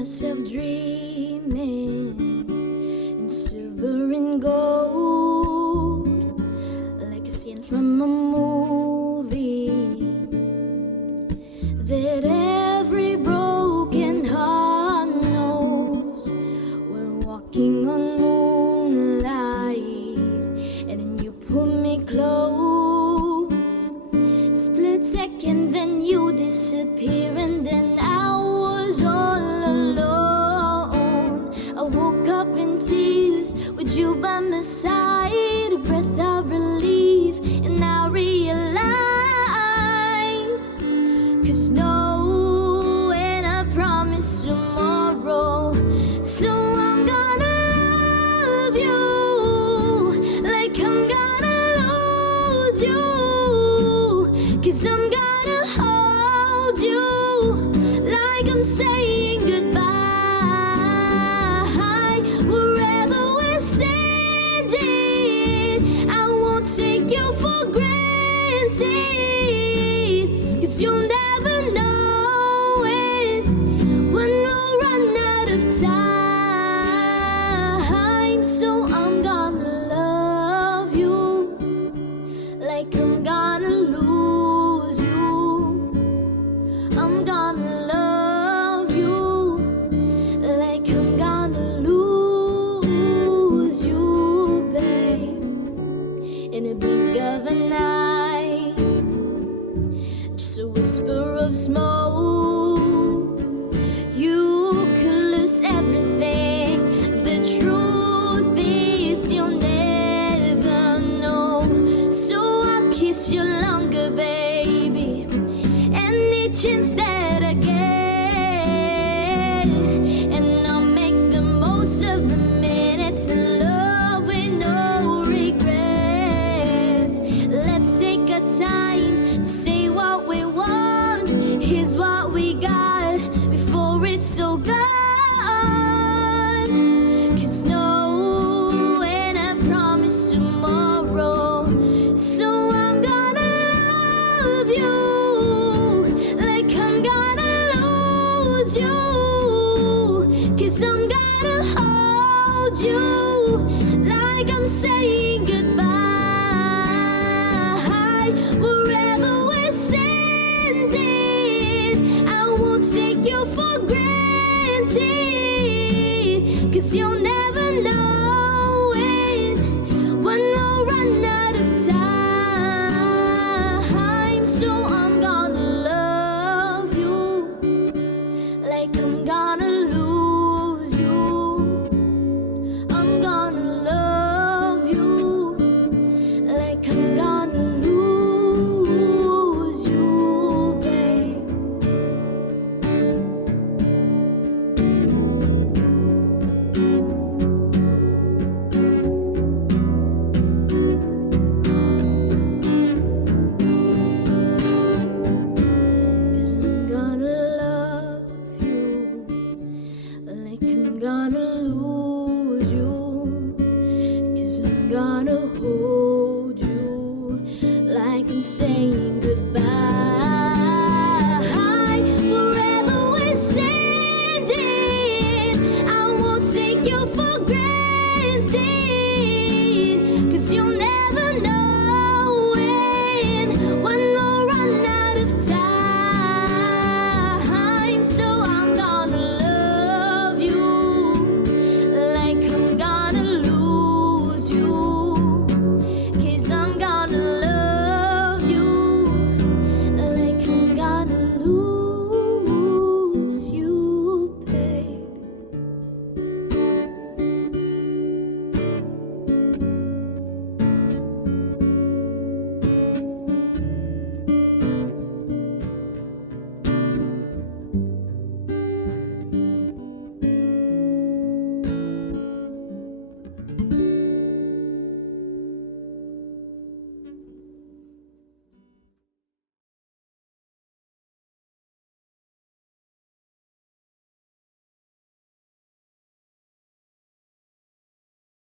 myself dreaming in silver and gold, like a scene from a movie, that every broken heart knows. We're walking on moonlight, and then you pull me close. Split second, then you disappear, and then I was all alone. I woke up in tears with you by my side, a breath of relief, and I realize, 'cause no one I promise tomorrow. So I'm gonna love you like I'm gonna lose you, 'cause I'm gonna hold you like I'm saying goodbye. Wherever we're standing, I won't take you for granted, 'cause you'll never know it when we'll run out of time. So I'm gonna love you like I'm gonna lose you. I'm gonna love you like I'm gonna lose you, babe. In a blink of an eye, just a whisper of smoke, you could lose everything. The truth is you'll never know. So I'll kiss you longer, baby, any chance that I get, and I'll make the most of the minutes in love with no regrets. Let's take our time to say what we want. Here's what we got before it's all gone. 'Cause no one I promise tomorrow. So I'm gonna love you like I'm gonna lose you, 'cause I'm gonna hold you like I'm saying goodbye. Wherever we're standing, I won't take you for granted, 'cause you'll never know it when we'll run out of time. So I'm gonna love you like I'm gonna lose you. I'm gonna love you like I'm gonna lose you, babe. Cause I'm gonna love you like I'm gonna lose you, 'cause I'm gonna hold you like I'm saying